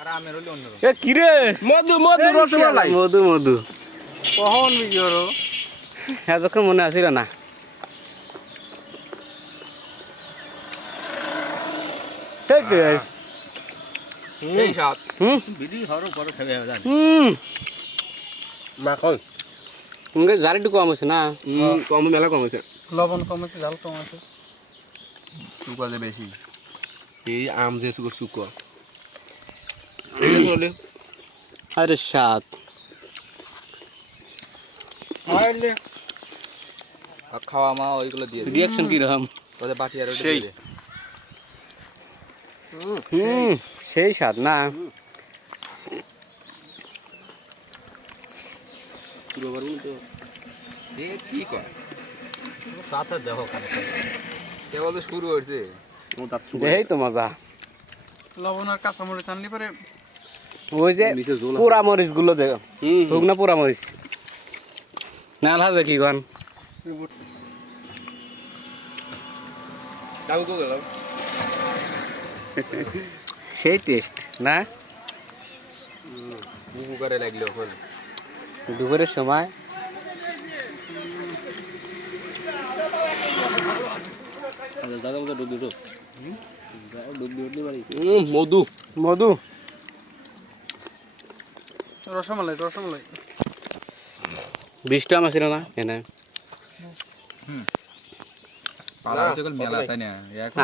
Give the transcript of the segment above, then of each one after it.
এ কিরে মধু মধু রসমালাই মধু মধু। কখন বিজয়রো এতক্ষণ মনে আসিল না। ঠিক আছে সেই সাত হুম? বিধি হরো পরে খেয়ে যাবে হুম। মাখন তোমাকে জাল একটু কম আছে না? কম মেলা কম আছে। লবণ কম আছে জাল কম আছে। শুকো বেশি। এই আম যে শুকো শুকো। আরে সাত খাওয়া মা ওইগুলো দিয়ে রিয়াকশন কীরকম? তোদের বাটি আর সেই। হুম সেই। স্বাদ না। কি কর সাথে দেখো কেবল শুরু হয়েছে? এই তো মজা। লবণ আর কাঁচামরিচ আনলি পরে ওই যে পোড়া মরিচগুলো যে হোক না পোড়া মরিচ না লাগবে কি গেল সেই টেস্ট না? করে লাগল দুপুরের সময়। মধু। মধু। রসমালাই রসমালাই। বিশ টাকা ছিল না? এনে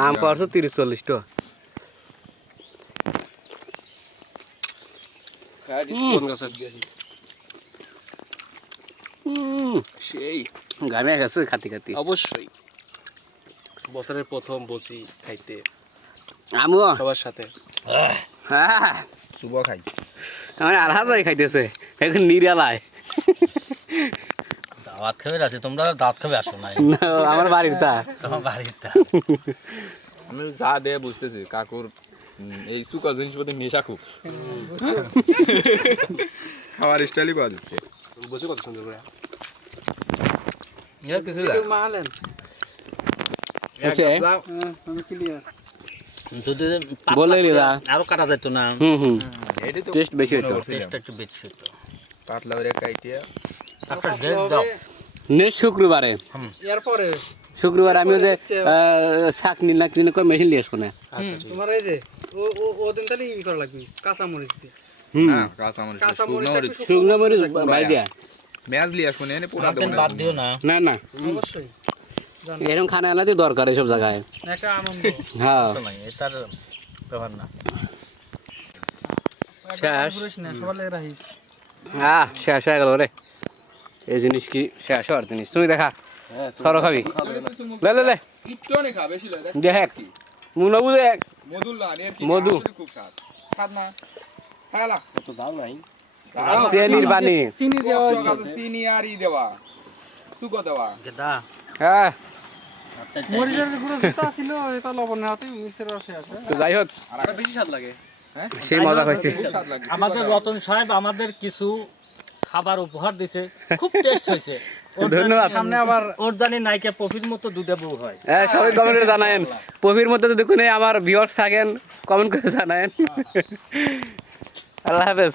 আম পাওয়ার তিরিশ চল্লিশ টাকা সেই। গামে গেছে খাতি খাতি অবশ্যই। বছরের প্রথম বসি খাইতে। আমু সবার সাথে। হ্যাঁ শুভ খাই আমার আলহাজ ভাই খাইতেছে। এখন নিরালায়। দাওয়াত খাবে আছে তোমরা দাওয়াত খাবে আসো না আমার বাড়ির তা। তোমার বাড়িতে আমি যা দে বুঝতেছি কাকুর এই সুকা জিনিসপত্র নেশা খুব। খাওয়ার স্টাইলই পাওয়া যাচ্ছে। বসে কত সুন্দর করে। ইয়ার কিছু আছে যদি বলে নিলা আরও কাটা যেত না। হুম হুম। তো টেস্ট বেশি হইতো টেস্টটা একটু বেশি হতো পাতলা করে কাইটিয়া একটা ড্রেস দাও নেক্সট শুক্রবারে এরপরে শুক্রবার আমি ওই যে শাক নিল না কিনে করে মেশিন নিয়ে আসব না তোমার এই যে ও ও ও দিন তাহলে ই করা লাগবে কাঁচা মরিচ দিয়ে হুম হ্যাঁ কাঁচা মরিচ কাঁচা শুকনো মরিচ মরিচ শুকনো মরিচ ভাই দিয়া মেয়াজ লিয়ে আসব না এনে পুরা আমাদের বাদ দিও না না না অবশ্যই এরকম খানা আলাদা দরকার এইসব জায়গায় একটা আনন্দ হ্যাঁ তো নাই এটার ব্যাপার না শেষ। পুরুষ না সবার লেগে রাখি হ্যাঁ শেষ হয়ে গেল রে। এই জিনিস কি শেষ হওয়ার জিনিস? তুমি দেখা সর খাবি। লে লে লে। একটু অনেক খা বেশি লয় দেখ। দেখ মুনবু মধু লানি আর কি মধু। আসলে খুব স্বাদ। খাদ না। খালা। তো যাও নাই। চেনির পানি চিনি দেওয়া চিনি আর ই দেওয়া। সুগো দেওয়া। হ্যাঁ। মরিচের গুঁড়ো যেটা ছিল এটা লবণের হাতে মিক্সের রসে আছে যাই হোক। আর বেশি স্বাদ লাগে। সেই মজা লাগে আমাদের রতন সাহেব আমাদের কিছু খাবার উপহার দিছে খুব টেস্ট হয়েছে। ধন্যবাদ। সামনে আবার ওর জানি নাইকে প্রফিট মতো দুধে বউ হয়। হ্যাঁ সবাই কমেন্টে জানায়েন। প্রফির মতো যদি কোনো আমার ভিউয়ার্স থাকেন কমেন্ট করে জানায়েন। আল্লাহ হাফেজ।